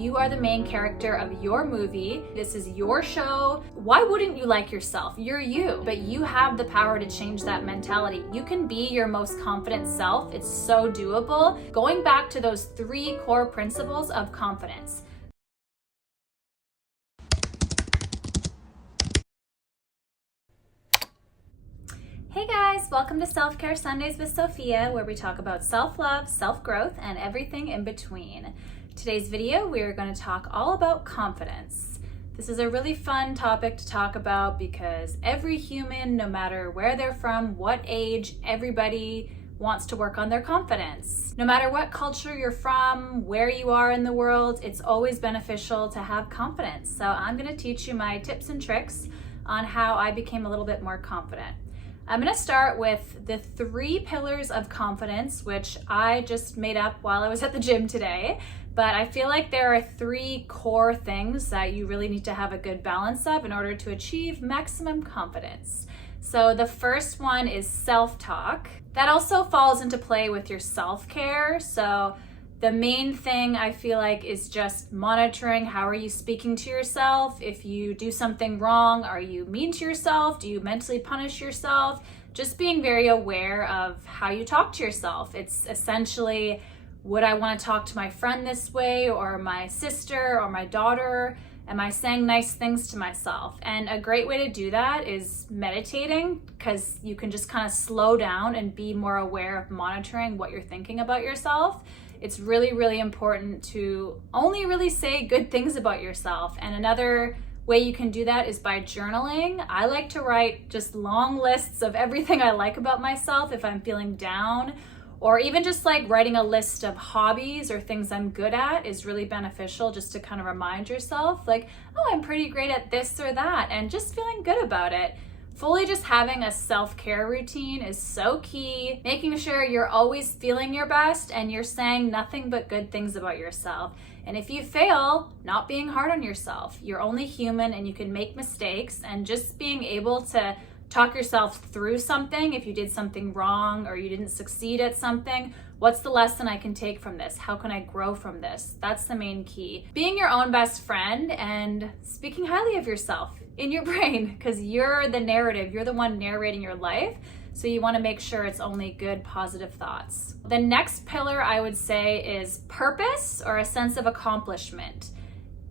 You are the main character of your movie. This is your show. Why wouldn't you like yourself? You're you, but you have the power to change that mentality. You can be your most confident self. It's so doable. Going back to those 3 core principles of confidence. Hey guys, welcome to Self-Care Sundays with Sophia, where we talk about self-love, self-growth, and everything in between. Today's video, we are going to talk all about confidence. This is a really fun topic to talk about because every human, no matter where they're from, what age, everybody wants to work on their confidence. No matter what culture you're from, where you are in the world, it's always beneficial to have confidence. So I'm going to teach you my tips and tricks on how I became a little bit more confident. I'm going to start with the 3 pillars of confidence, which I just made up while I was at the gym today. But I feel like there are 3 core things that you really need to have a good balance of in order to achieve maximum confidence. So the first one is self-talk. That also falls into play with your self-care. So the main thing I feel like is just monitoring how are you speaking to yourself. If you do something wrong, are you mean to yourself? Do you mentally punish yourself? Just being very aware of how you talk to yourself. It's essentially, would I want to talk to my friend this way, or my sister or my daughter? Am I saying nice things to myself? And a great way to do that is meditating, because you can just kind of slow down and be more aware of monitoring what you're thinking about yourself. It's really, really important to only really say good things about yourself. And another way you can do that is by journaling. I like to write just long lists of everything I like about myself if I'm feeling down, or even just like writing a list of hobbies or things I'm good at is really beneficial, just to kind of remind yourself like, oh, I'm pretty great at this or that, and just feeling good about it. Fully just having a self-care routine is so key, making sure you're always feeling your best and you're saying nothing but good things about yourself. And if you fail, not being hard on yourself. You're only human and you can make mistakes, and just being able to talk yourself through something. If you did something wrong or you didn't succeed at something, what's the lesson I can take from this? How can I grow from this? That's the main key. Being your own best friend and speaking highly of yourself in your brain, because you're the narrative, you're the one narrating your life. So you want to make sure it's only good, positive thoughts. The next pillar I would say is purpose, or a sense of accomplishment.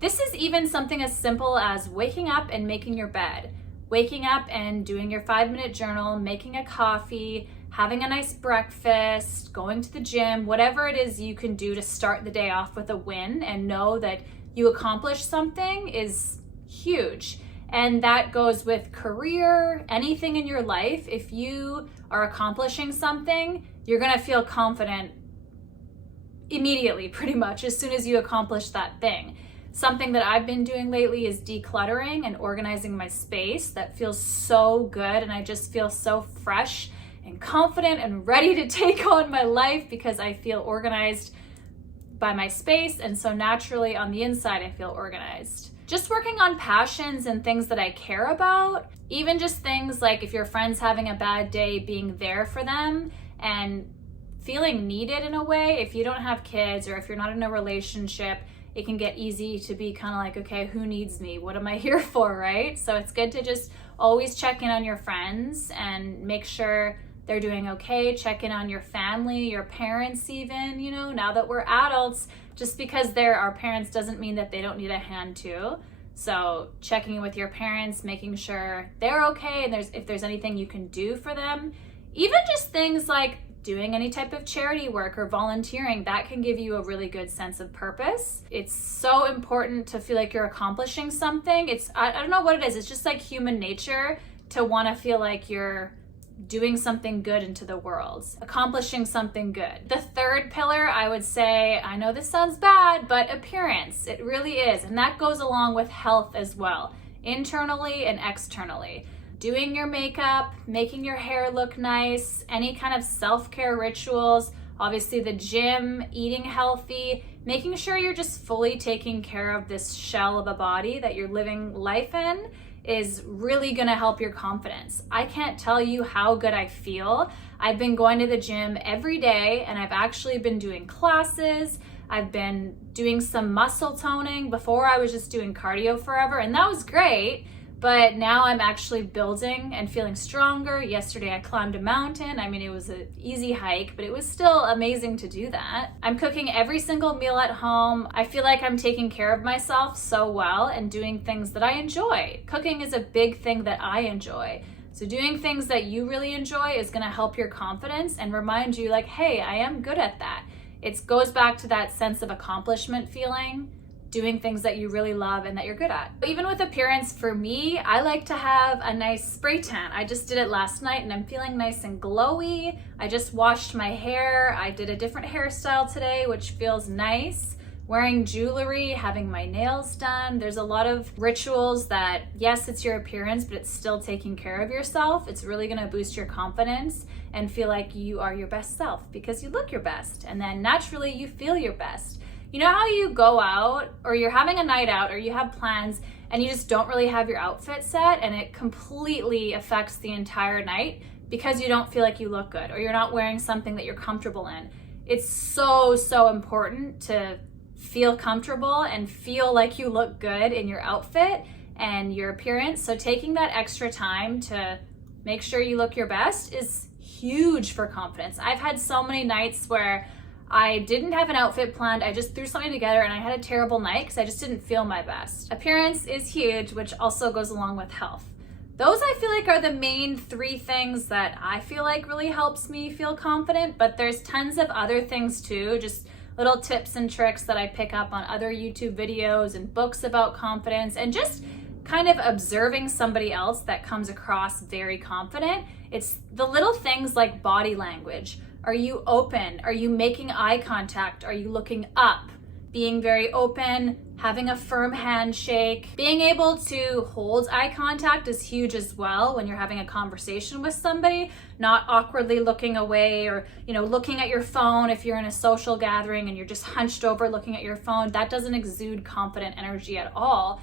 This is even something as simple as waking up and making your bed. Waking up and doing your 5-minute journal, making a coffee, having a nice breakfast, going to the gym, whatever it is you can do to start the day off with a win and know that you accomplished something is huge. And that goes with career, anything in your life. If you are accomplishing something, you're gonna feel confident immediately, pretty much, as soon as you accomplish that thing. Something that I've been doing lately is decluttering and organizing my space. That feels so good, and I just feel so fresh and confident and ready to take on my life because I feel organized by my space, and so naturally on the inside I feel organized. Just working on passions and things that I care about, even just things like if your friend's having a bad day, being there for them and feeling needed in a way. If you don't have kids or if you're not in a relationship, it can get easy to be kind of like, okay, who needs me? What am I here for, right? So it's good to just always check in on your friends and make sure they're doing okay. Check in on your family, your parents even, now that we're adults, just because they're our parents doesn't mean that they don't need a hand too. So checking in with your parents, making sure they're okay, and if there's anything you can do for them. Even just things like doing any type of charity work or volunteering, that can give you a really good sense of purpose. It's so important to feel like you're accomplishing something. I don't know what it is. It's just like human nature to want to feel like you're doing something good into the world, accomplishing something good. The third pillar, I would say, I know this sounds bad, but appearance. It really is. And that goes along with health as well, internally and externally. Doing your makeup, making your hair look nice, any kind of self-care rituals, obviously the gym, eating healthy, making sure you're just fully taking care of this shell of a body that you're living life in is really gonna help your confidence. I can't tell you how good I feel. I've been going to the gym every day, and I've actually been doing classes. I've been doing some muscle toning. Before I was just doing cardio forever, and that was great. But now I'm actually building and feeling stronger. Yesterday I climbed a mountain. I mean, it was an easy hike, but it was still amazing to do that. I'm cooking every single meal at home. I feel like I'm taking care of myself so well and doing things that I enjoy. Cooking is a big thing that I enjoy. So doing things that you really enjoy is gonna help your confidence and remind you like, hey, I am good at that. It goes back to that sense of accomplishment feeling, doing things that you really love and that you're good at. Even with appearance, for me, I like to have a nice spray tan. I just did it last night and I'm feeling nice and glowy. I just washed my hair. I did a different hairstyle today, which feels nice. Wearing jewelry, having my nails done. There's a lot of rituals that, yes, it's your appearance, but it's still taking care of yourself. It's really gonna boost your confidence and feel like you are your best self because you look your best. And then naturally you feel your best. You know how you go out or you're having a night out or you have plans and you just don't really have your outfit set and it completely affects the entire night because you don't feel like you look good or you're not wearing something that you're comfortable in. It's so, so important to feel comfortable and feel like you look good in your outfit and your appearance. So taking that extra time to make sure you look your best is huge for confidence. I've had so many nights where I didn't have an outfit planned. I just threw something together and I had a terrible night because I just didn't feel my best. Appearance is huge, which also goes along with health. Those I feel like are the main three things that I feel like really helps me feel confident, but there's tons of other things too, just little tips and tricks that I pick up on other YouTube videos and books about confidence and just kind of observing somebody else that comes across very confident. It's the little things like body language. Are you open? Are you making eye contact? Are you looking up? Being very open, having a firm handshake. Being able to hold eye contact is huge as well when you're having a conversation with somebody, not awkwardly looking away or, looking at your phone if you're in a social gathering and you're just hunched over looking at your phone. That doesn't exude confident energy at all.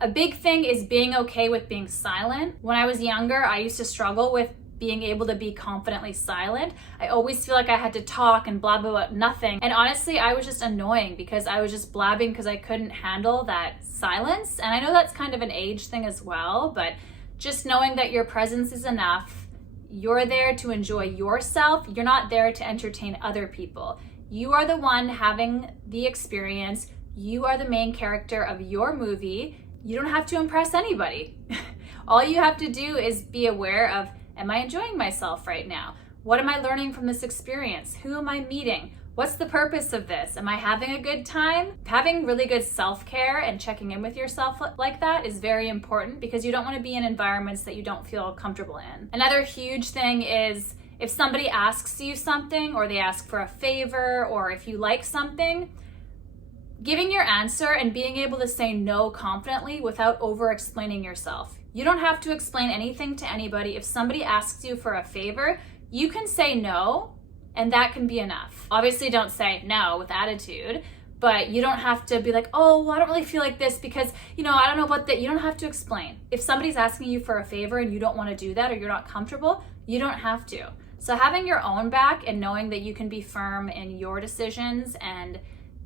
A big thing is being okay with being silent. When I was younger, I used to struggle with being able to be confidently silent. I always feel like I had to talk and blab about nothing. And honestly, I was just annoying because I was just blabbing because I couldn't handle that silence. And I know that's kind of an age thing as well, but just knowing that your presence is enough. You're there to enjoy yourself. You're not there to entertain other people. You are the one having the experience. You are the main character of your movie. You don't have to impress anybody. All you have to do is be aware of, am I enjoying myself right now? What am I learning from this experience? Who am I meeting? What's the purpose of this? Am I having a good time? Having really good self-care and checking in with yourself like that is very important because you don't want to be in environments that you don't feel comfortable in. Another huge thing is if somebody asks you something or they ask for a favor or if you like something, giving your answer and being able to say no confidently without over-explaining yourself. You don't have to explain anything to anybody. If somebody asks you for a favor, you can say no, and that can be enough. Obviously, don't say no with attitude, but you don't have to be like, oh, well, I don't really feel like this because, I don't know about that. You don't have to explain. If somebody's asking you for a favor and you don't want to do that or you're not comfortable, you don't have to. So having your own back and knowing that you can be firm in your decisions and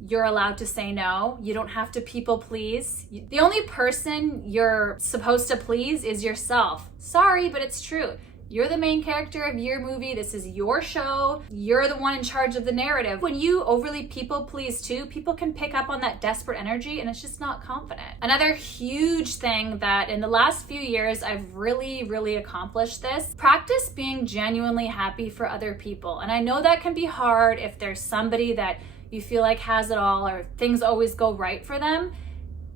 you're allowed to say no. You don't have to people please. The only person you're supposed to please is yourself. Sorry, but it's true. You're the main character of your movie. This is your show. You're the one in charge of the narrative. When you overly people please too, people can pick up on that desperate energy and it's just not confident. Another huge thing that in the last few years I've really accomplished this, practice being genuinely happy for other people. And I know that can be hard if there's somebody that you feel like has it all or things always go right for them.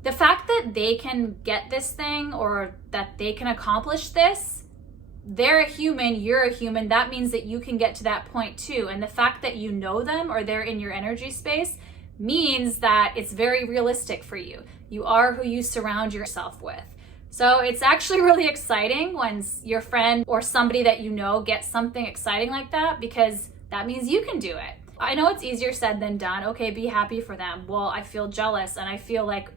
The fact that they can get this thing or that they can accomplish this, they're a human, you're a human, that means that you can get to that point too. And the fact that you know them or they're in your energy space means that it's very realistic for you. You are who you surround yourself with. So it's actually really exciting when your friend or somebody that you know gets something exciting like that because that means you can do it. I know it's easier said than done. Okay, be happy for them. Well, I feel jealous and I feel like,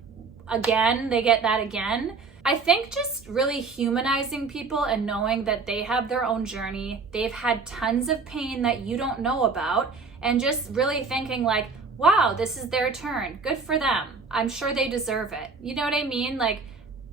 again, they get that again. I think just really humanizing people and knowing that they have their own journey. They've had tons of pain that you don't know about. And just really thinking like, wow, this is their turn. Good for them. I'm sure they deserve it. You know what I mean? Like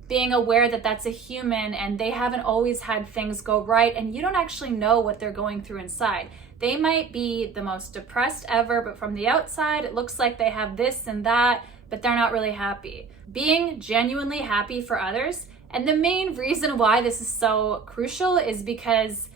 being aware that that's a human and they haven't always had things go right, and you don't actually know what they're going through inside. They might be the most depressed ever, but from the outside, it looks like they have this and that, but they're not really happy. Being genuinely happy for others. And the main reason why this is so crucial is because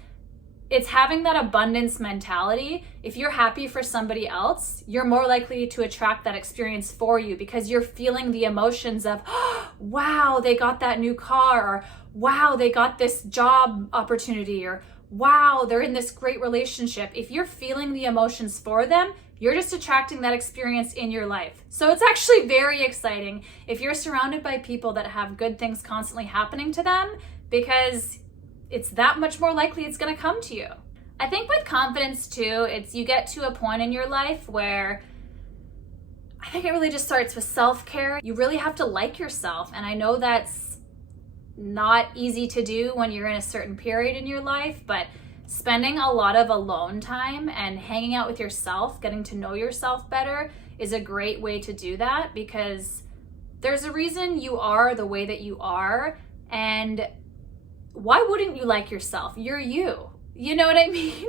it's having that abundance mentality. If you're happy for somebody else, you're more likely to attract that experience for you because you're feeling the emotions of, oh, wow, they got that new car, or wow, they got this job opportunity, or wow, they're in this great relationship. If you're feeling the emotions for them, you're just attracting that experience in your life. So it's actually very exciting if you're surrounded by people that have good things constantly happening to them, because it's that much more likely it's going to come to you. I think with confidence too, it's you get to a point in your life where I think it really just starts with self-care. You really have to like yourself. And I know that's not easy to do when you're in a certain period in your life, but spending a lot of alone time and hanging out with yourself, getting to know yourself better, is a great way to do that, because there's a reason you are the way that you are. And why wouldn't you like yourself? You're you. You know what I mean?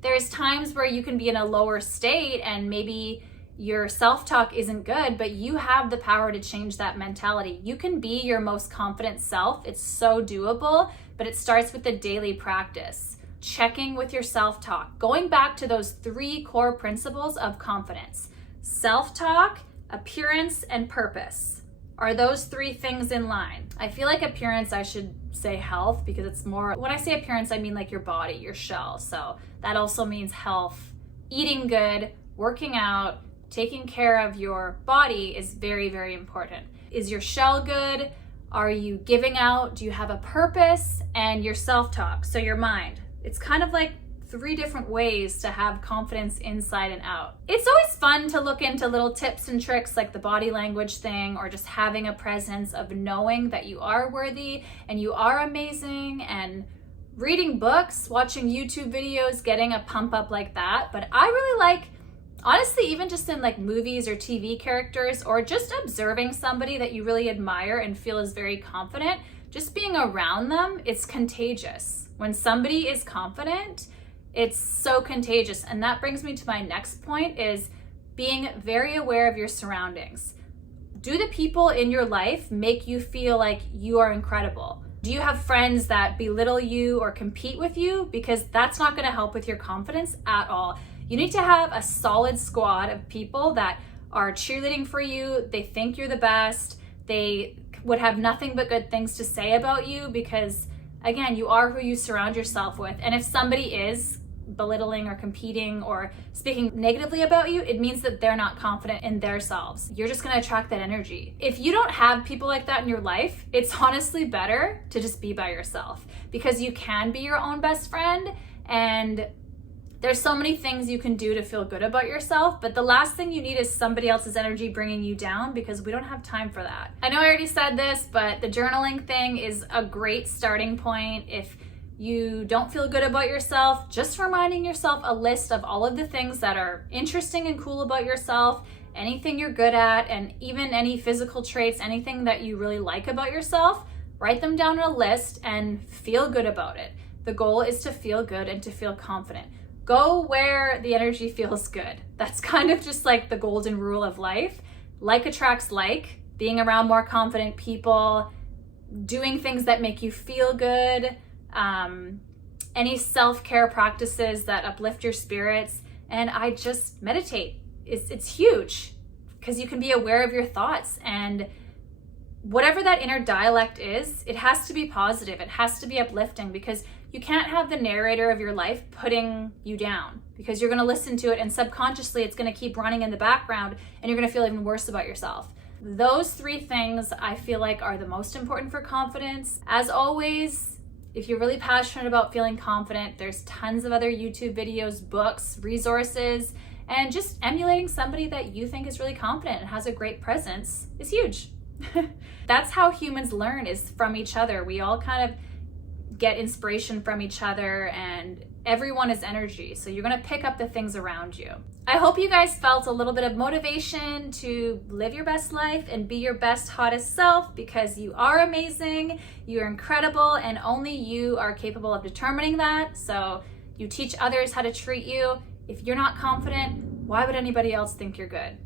There's times where you can be in a lower state and maybe your self-talk isn't good, but you have the power to change that mentality. You can be your most confident self. It's so doable, but it starts with the daily practice. Checking with your self-talk. Going back to those 3 core principles of confidence. Self-talk, appearance, and purpose. Are those 3 things in line? I feel like appearance, I should say health, because it's more, when I say appearance, I mean like your body, your shell. So that also means health. Eating good, working out, taking care of your body is very, very important. Is your shell good? Are you giving out? Do you have a purpose? And your self-talk, so your mind. It's kind of like 3 different ways to have confidence inside and out. It's always fun to look into little tips and tricks like the body language thing, or just having a presence of knowing that you are worthy and you are amazing, and reading books, watching YouTube videos, getting a pump up like that. But I really like, honestly, even just in like movies or TV characters, or just observing somebody that you really admire and feel is very confident, just being around them, it's contagious. When somebody is confident, it's so contagious. And that brings me to my next point, is being very aware of your surroundings. Do the people in your life make you feel like you are incredible? Do you have friends that belittle you or compete with you? Because that's not going to help with your confidence at all. You need to have a solid squad of people that are cheerleading for you. They think you're the best. They would have nothing but good things to say about you, because again, you are who you surround yourself with. And if somebody is belittling or competing or speaking negatively about you, it means that they're not confident in themselves. You're just going to attract that energy. If you don't have people like that in your life, it's honestly better to just be by yourself, because you can be your own best friend, and there's so many things you can do to feel good about yourself. But the last thing you need is somebody else's energy bringing you down, because we don't have time for that. I know I already said this, but the journaling thing is a great starting point. If you don't feel good about yourself, just reminding yourself a list of all of the things that are interesting and cool about yourself, anything you're good at, and even any physical traits, anything that you really like about yourself, write them down on a list and feel good about it. The goal is to feel good and to feel confident. Go where the energy feels good. That's kind of just like the golden rule of life. Like attracts like. Being around more confident people, doing things that make you feel good, any self-care practices that uplift your spirits. And I just meditate. It's huge, because you can be aware of your thoughts, and whatever that inner dialect is, it has to be positive. It has to be uplifting, because you can't have the narrator of your life putting you down, because you're going to listen to it and subconsciously it's going to keep running in the background, and you're going to feel even worse about yourself. Those 3 things I feel like are the most important for confidence. As always, if you're really passionate about feeling confident, there's tons of other YouTube videos, books, resources, and just emulating somebody that you think is really confident and has a great presence is huge. That's how humans learn, is from each other. We all kind of get inspiration from each other, and everyone is energy. So you're going to pick up the things around you. I hope you guys felt a little bit of motivation to live your best life and be your best, hottest self, because you are amazing, you're incredible, and only you are capable of determining that. So you teach others how to treat you. If you're not confident, why would anybody else think you're good?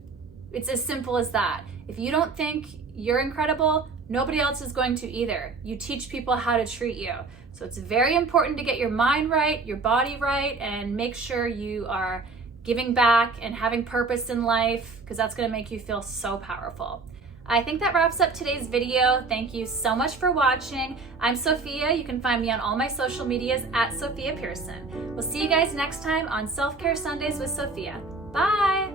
It's as simple as that. If you don't think you're incredible, nobody else is going to either. You teach people how to treat you. So it's very important to get your mind right, your body right, and make sure you are giving back and having purpose in life, because that's going to make you feel so powerful. I think that wraps up today's video. Thank you so much for watching. I'm Sophia. You can find me on all my social medias at Sophia Pearson. We'll see you guys next time on Self-Care Sundays with Sophia. Bye!